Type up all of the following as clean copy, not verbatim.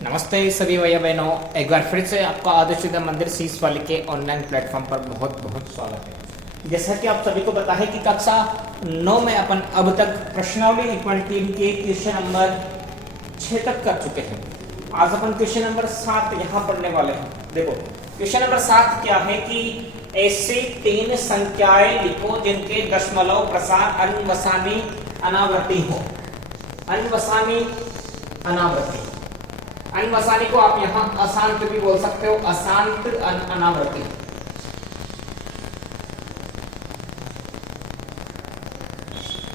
नमस्ते सभी भैया बहनों, एक बार फिर से आपका आदर्श विद्या मंदिर सीस वाले के ऑनलाइन प्लेटफॉर्म पर बहुत बहुत स्वागत है। जैसा कि आप सभी को पता है कि कक्षा 9 में अपन अब तक प्रश्नावली इक्वालिटी के क्वेश्चन नंबर 6 तक कर चुके हैं। आज अपन क्वेश्चन नंबर 7 यहाँ पढ़ने वाले हैं। देखो क्वेश्चन नंबर 7 क्या है कि ऐसे 3 संख्याएं लिखो जिनके दशमलव प्रसार अनवसानी अनावृत्ति हो। अनवसानी अनावृत्ति, अनवसानी को आप यहाँ अशांत भी बोल सकते हो, अशांत अनावृत्ति।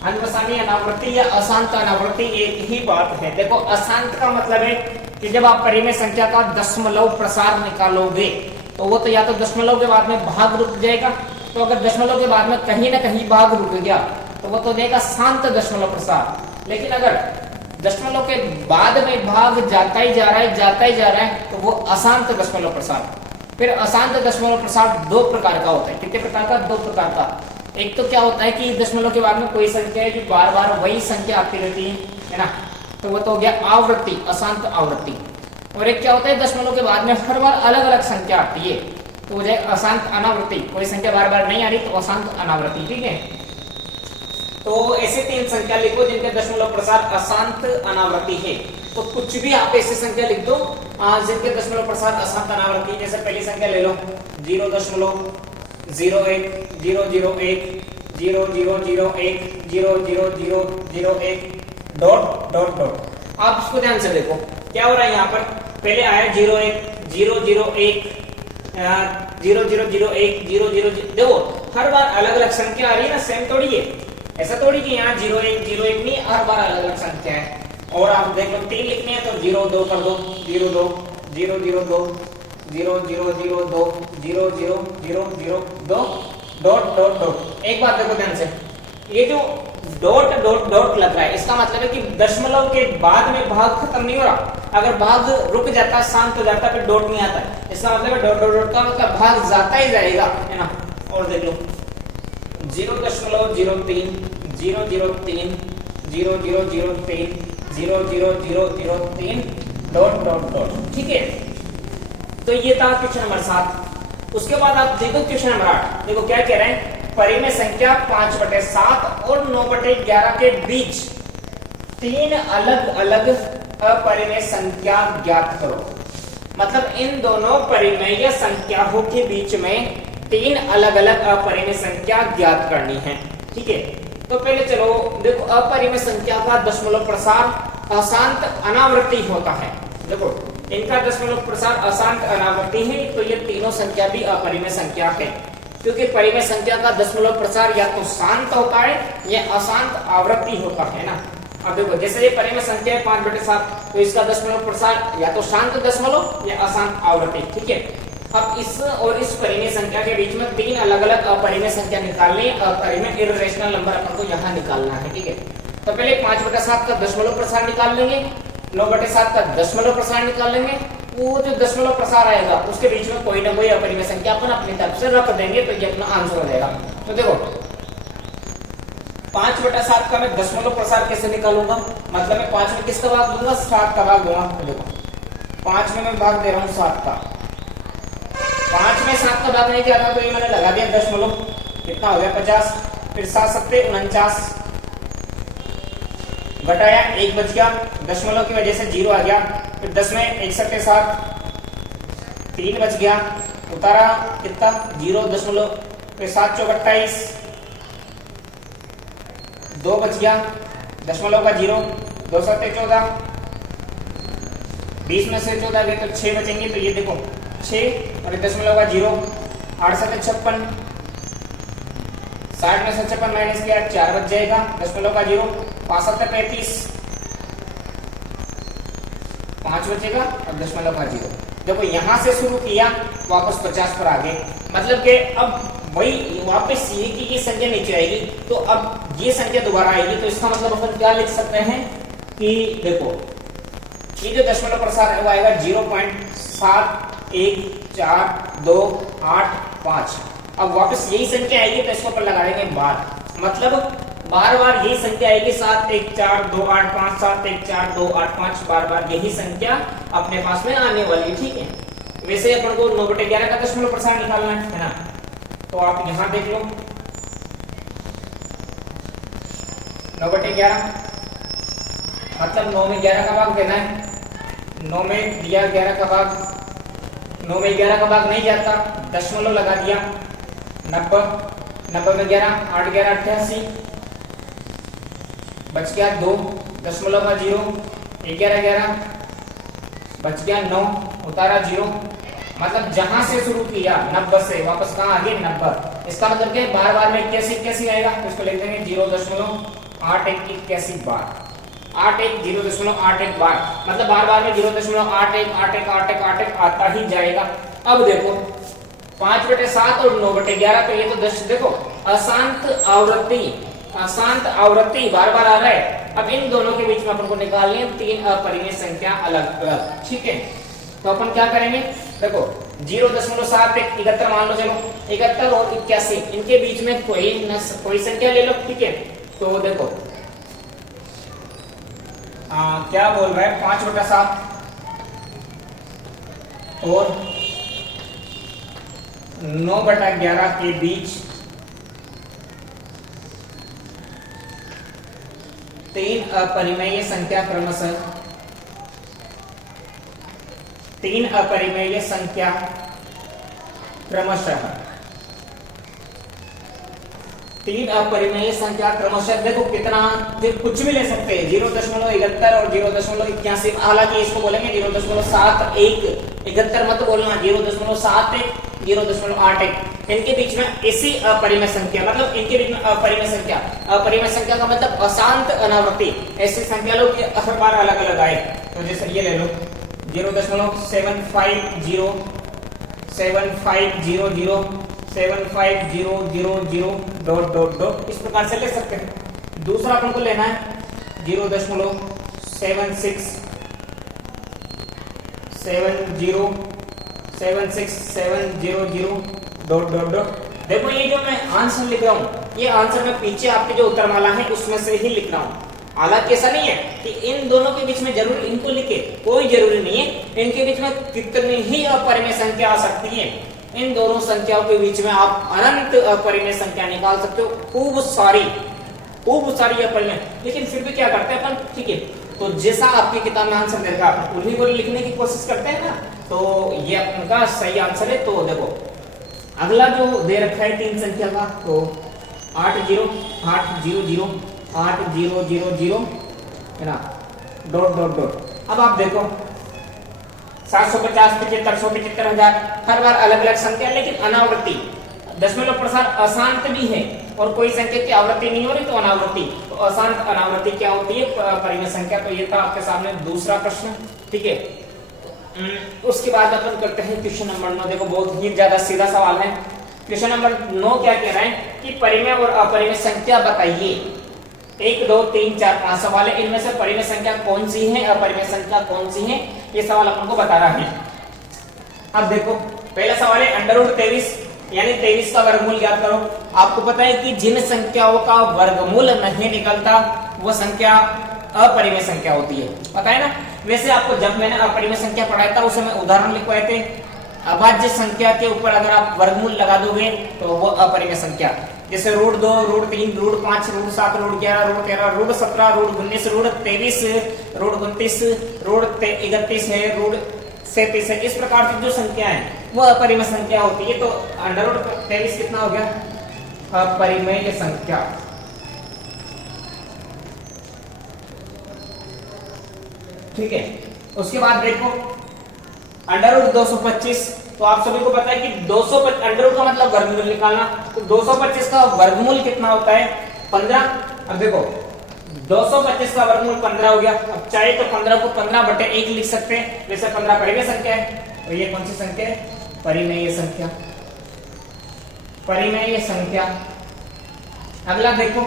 अनवसानी अनावृत्ति या अशांत अनावृत्ति एक ही बात है। देखो अशांत का मतलब है कि जब आप परिमेय संख्या का दशमलव प्रसार निकालोगे तो वो तो या तो दशमलव के बाद में भाग रुक जाएगा, तो अगर दशमलव के बाद में कहीं ना कहीं भाग रुक गया तो वो तो देगा शांत दशमलव प्रसार। लेकिन अगर दशमलव के बाद में भाग जाता ही जा रहा है तो वो अशांत दशमलव प्रसार। फिर अशांत दशमलव प्रसार दो प्रकार का होता है। कितने प्रकार का? दो प्रकार का। एक तो क्या होता है कि दशमलव के बाद में कोई संख्या है जो बार बार वही संख्या आती रहती है ना, तो वो तो हो गया आवृत्ति, अशांत आवृत्ति। और एक क्या होता है दशमलव के बाद में हर बार अलग अलग संख्या आती है तो हो जाए अशांत अनावृत्ति। कोई संख्या बार बार नहीं आ रही तो अशांत अनावृत्ति। ठीक है, तो ऐसे 3 संख्या लिखो जिनके दशमलव प्रसार अशांत अनावृत्ति है। तो कुछ भी आप ऐसी संख्या लिख दो जिनके दशमलव प्रसार अशांत अनावृत्ति। जैसे पहली संख्या ले लो 0.01 001 0001 0001 डॉट डॉट डॉट। आप इसको ध्यान से देखो क्या हो रहा है यहाँ पर। पहले आया 01 001 0001 00। देखो हर बार अलग अलग संख्या आ रही है ना, सेम थोड़ी है। ऐसा थोड़ी कि यहाँ 01 01 नहीं, हर बार अलग अलग संख्या है। और आप देखो 3 लिखने हैं तो 02 कर दो, 02 002 0002 0000 डॉट डॉट डॉट। एक बात देखो ध्यान से, ये जो डॉट डॉट डॉट लग रहा है इसका मतलब है कि दशमलव के बाद में भाग खत्म नहीं हो रहा। अगर भाग रुक जाता, शांत हो जाता, फिर डॉट नहीं आता है। इसका मतलब है डॉट डॉट डॉट का मतलब भाग जाता ही जाएगा, है ना। और देख लो 0.03 003 0003 0003 डॉट डॉट डॉट। ठीक है, तो ये था क्वेश्चन नंबर 7। उसके बाद आप देखो क्वेश्चन नंबर 8। देखो क्या कह रहे हैं, परिमेय संख्या 5/7 और 9/11 के बीच 3 अलग अलग अपरिमेय संख्या ज्ञात करो। मतलब इन दोनों परिमेय संख्याओं के बीच में 3 अलग अलग अपरिमेय संख्या ज्ञात करनी है। ठीक है, तो पहले चलो देखो अपरिमेय संख्या का दशमलव प्रसार अशांत अनावृत्ति होता है। देखो इनका दशमलव प्रसार अशांत अनावृत्ति है, तो ये तीनों संख्या भी अपरिमेय संख्या है, क्योंकि परिमेय संख्या का दशमलव प्रसार या तो शांत होता है या अशांत आवृत्ति होता है ना। अब देखो जैसे ये परिमेय संख्या है 5/7, तो इसका दशमलव प्रसार या तो शांत दशमलव या अशांत आवृत्ति। ठीक है, अब इस और इस परिमेय संख्या के बीच में 3 अलग अलग अपरिमेय संख्या निकालनी है। अपरिमेय इर्रेशनल नंबर अपन को यहाँ निकालना है। ठीक है, तो पहले 5/7 का दशमलव प्रसार निकाल लेंगे, 9/7 का दशमलव प्रसार निकाल लेंगे। वो जो दशमलव प्रसार आएगा उसके बीच में कोई ना कोई अपरिमेय संख्या अपन अपनी तरफ से रख देंगे, तो ये अपना आंसर हो जाएगा। तो देखो 5/7 का मैं दशमलव प्रसार कैसे निकालूंगा, मतलब मैं 5 में किसका भाग दूंगा, 7 का भाग दूंगा। देखो 5 में मैं भाग दे रहा हूँ 7 का, 5 में 7 का भाग नहीं किया था तो ये मैंने लगा दिया दशमलव। कितना हो गया 50, फिर 7 7 49, घटाया 1 बच गया, दशमलव की वजह से 0 आ गया। फिर 10 में 1 7 7 3 बच गया, उतारा कितना 0 दशमलव, फिर 7 चौक 28 2 बच गया, दशमलव का 0, 2 7 14, 20 में से 14 गए तो 6 बचेंगे। तो ये देखो 6 और दशमलव का 0, 8 7 56, 60 में से 56 माइनस किया 4 बच जाएगा, दशमलव का 0, 5 7 35 5 बचेगा और दशमलव का 0। देखो यहां से शुरू किया वापस 50 पर आ गए, मतलब कि अब वही वापस ये संख्या नीचे आएगी, तो अब ये संख्या दोबारा आएगी। तो इसका मतलब अपन क्या लिख सकते हैं कि देखो ये जो दशमलव प्रसार है वो आएगा 0.714285। अब वापस यही संख्या आएगी तो इसको अपन लगा देंगे बाद, मतलब बार बार यही संख्या आएगी 7 1 4 2 8 5 7 1 4 2 8 5 बार बार यही संख्या अपने पास में आने वाली है। ठीक है, वैसे अपन को 9/11 का दशमलव प्रसार निकालना है ना, तो आप यहां देख लो 9/11 मतलब 9 में 11 का भाग देना है। 9 में दिया 11 का भाग, 9 में 11 का भाग नहीं जाता, दशमलव लगा दिया 90, 90 में 11 8 11 88, बच गया 2 दशमलव का 0, 11 11 बच गया 9 उतारा 0, मतलब जहां से शुरू किया 90 से वापस कहां आ गए 90। इसका मतलब क्या है, बार बार में 81 आएगा, तो इसको लिख देंगे 0.81 बार, 0.81 बार, मतलब बार बार में 0.81 आता ही जाएगा। अब देखो 5/7 और 9/11, तो ये तो 10 देखो अशांत आवृत्ति बार बार आ रहा है। अब इन दोनों के बीच में अपन को निकालनी है 3 अपरिमेय संख्या अलग अलग। ठीक है, तो अपन क्या करेंगे, देखो 0.71 71 मान लो, चलो 71 और 81 इनके बीच में कोई संख्या ले लो। ठीक है, तो देखो क्या बोल रहा है 5/7 और 9/11 के बीच 3 अपरिमेय संख्या क्रमशः 3 अपरिमेय संख्या क्रमशः 3 अपरिमेय संख्या क्रमशः, देखो कितना, कुछ भी ले सकते हैं 0.71 और 0.81, हालांकि इसको बोलेंगे 0.71 71 मत बोलना, 0.71 0.81 इनके बीच में ऐसी अपरिमेय संख्या, मतलब इनके बीच में अपरिमेय संख्या का मतलब अशांत अनावृत्ति, ऐसी संख्या लो कि हर बार अलग अलग आए। तो जैसे ये ले लो 0.7500 इस प्रकार से ले सकते हैं। दूसरा अपन को लेना है 0.7670700 देखो ये जो मैं आंसर लिख रहा हूँ, ये आंसर मैं पीछे आपके जो उत्तरमाला है उसमें से ही लिख रहा हूँ। हालांकि ऐसा नहीं है कि इन दोनों के बीच में जरूर इनको लिखे, कोई जरूरी नहीं है। इनके बीच में कितनी ही अपरिमेय संख्या आ सकती है, इन दोनों संख्याओं के बीच में आप अनंत अपरिमेय संख्या निकाल सकते हो, खूब सारी अपरिमेय। लेकिन फिर भी क्या करते हैं अपन, ठीक है, तो जैसा आपकी किताब में आंसर देगा उन्हीं को लिखने की कोशिश करते हैं ना, तो ये आपका सही आंसर है। तो देखो अगला जो दे रखा है 3 संख्या का, तो 80 800 8000 है ना, डॉट। अब आप देखो 750 75 175,000 हर बार अलग अलग संख्या, लेकिन अनावृत्ति दशमलव प्रसार अशांत भी है और कोई संख्या की आवृत्ति नहीं हो रही तो अनावृत्ति। तो अशांत अनावृत्ति क्या होती है, परिमेय संख्या। तो ये था आपके सामने दूसरा प्रश्न। ठीक है, उसके बाद अपन करते हैं क्वेश्चन नंबर 9। देखो बहुत ही ज्यादा सीधा सवाल है। क्वेश्चन नंबर 9 क्या कह रहा है कि परिमेय और अपरिमेय संख्या बताइए। 1 2 3 4 5 सवाल है, इनमें से परिमेय संख्या कौन सी है, अपरिमेय संख्या कौन सी है, ये सवाल अपन को बता रहा है। अब देखो पहला सवाल है √23 यानी 23 का वर्गमूल ज्ञात करो। आपको पता है कि जिन संख्याओं का वर्गमूल नहीं निकलता वो संख्या अपरिमेय संख्या होती है, पता है ना। वैसे आपको जब मैंने अपरिमेय संख्या पढ़ाया था उसे मैं उदाहरण लिखवाए थे। अभाज्य संख्या के ऊपर अगर आप वर्गमूल लगा दोगे तो वो अपरिमेय संख्या, जैसे √2 √3 √5 √7 √11 √13 √17 √19 √23 √29 √31 है √37 है। इस प्रकार की जो संख्या है वो अपरिमेय संख्या होती है। तो √23 कितना हो गया, अपरिमेय संख्या। ठीक है, उसके बाद देखो √225। तो आप सभी को पता है कि 225 अंडर का मतलब वर्गमूल निकालना, तो 225 का वर्गमूल कितना होता है 15। अब देखो 225 का वर्गमूल 15 हो गया। अब चाहे तो 15 को 15/1 लिख सकते हैं, वैसे 15 परिमेय संख्या है। तो ये कौन सी संख्या है, परिमेय संख्या, परिमेय संख्या। अगला देखो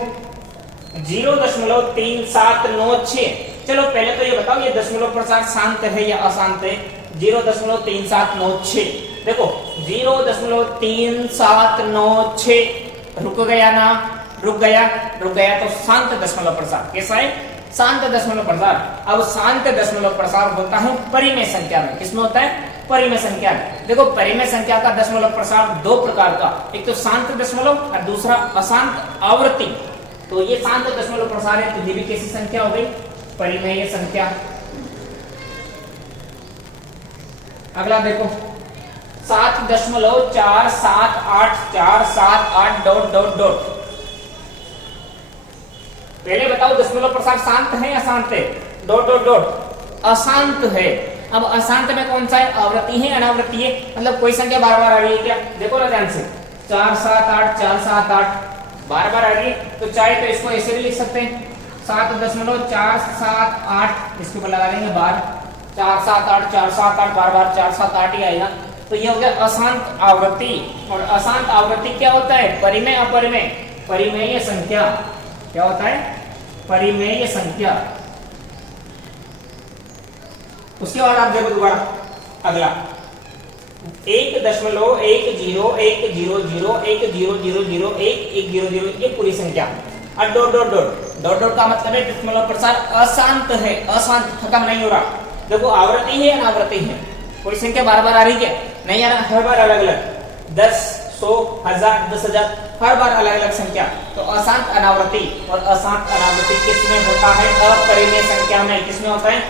0.3796। चलो पहले तो ये बताओ ये दशमलव प्रसार शांत है या अशांत है। 0.3796 देखो 0.3796 रुक गया ना, रुक गया तो शांत दशमलव प्रसार। कैसा है? शांत दशमलव प्रसार। अब शांत दशमलव प्रसार होता है परिमेय संख्या में। किसमें होता है? परिमेय संख्या में। देखो परिमेय संख्या का दशमलव प्रसार दो प्रकार का, एक तो शांत दशमलव और दूसरा अशांत आवृत्ति। तो ये शांत दशमलव प्रसार है, तो ये भी कैसी संख्या हो गई? परिमेय संख्या। अगला देखो 7.478478 डॉट डॉट डॉट। पहले बताओ दशमलव प्रसार शांत है या अशांत है? डॉट डॉट डॉट अशांत है। अब अशांत में कौन सा है? आवृत्ति है अनावृत्ति है? मतलब कोई संख्या बार बार आ रही है क्या? देखो ना ध्यान से, 478 बार बार आ रही है, तो चाहे तो इसको ऐसे भी लिख सकते हैं 7.478, इसके ऊपर लगा देंगे बार, 478 बार बार 478 ही आएगा। तो ये हो गया अशांत आवृत्ति। और अशांत आवृत्ति क्या होता है? परिमेय अपरिमेय, परिमेय संख्या। क्या होता है? परिमेय संख्या। उसके बाद आप देखो दोबारा अगला 1.1010100110001100, ये पूरी संख्या। और dot dot dot dot dot का मतलब है दशमलव प्रसार अशांत है, अशांत, खत्म नहीं हो रहा। देखो आवृत्ति है अनावृत्ति है? कोई संख्या बार बार आ रही है? नहीं आ रहा, हर बार अलग अलग, 10, 100, 1000, 10,000, हर बार अलग अलग संख्या। तो अशांत अनावृत्ति। और अशांत अनावृत्ति किसमें होता है? अपरिमेय संख्या में। किसमें होता है?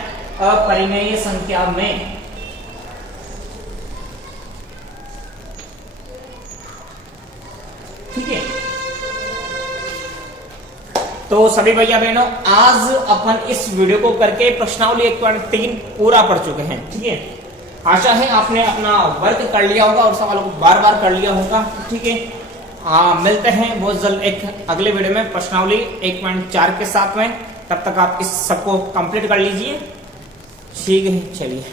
अपरिमेय संख्या में। ठीक है, तो सभी भैया बहनों आज अपन इस वीडियो को करके प्रश्नावली 1.3 पूरा पढ़ चुके हैं। ठीक है, आशा है आपने अपना वर्क कर लिया होगा और सवालों को बार बार कर लिया होगा। ठीक है, मिलते हैं बहुत जल्द एक अगले वीडियो में प्रश्नावली 1.4 के साथ में। तब तक आप इस सबको कंप्लीट कर लीजिए। ठीक है, चलिए।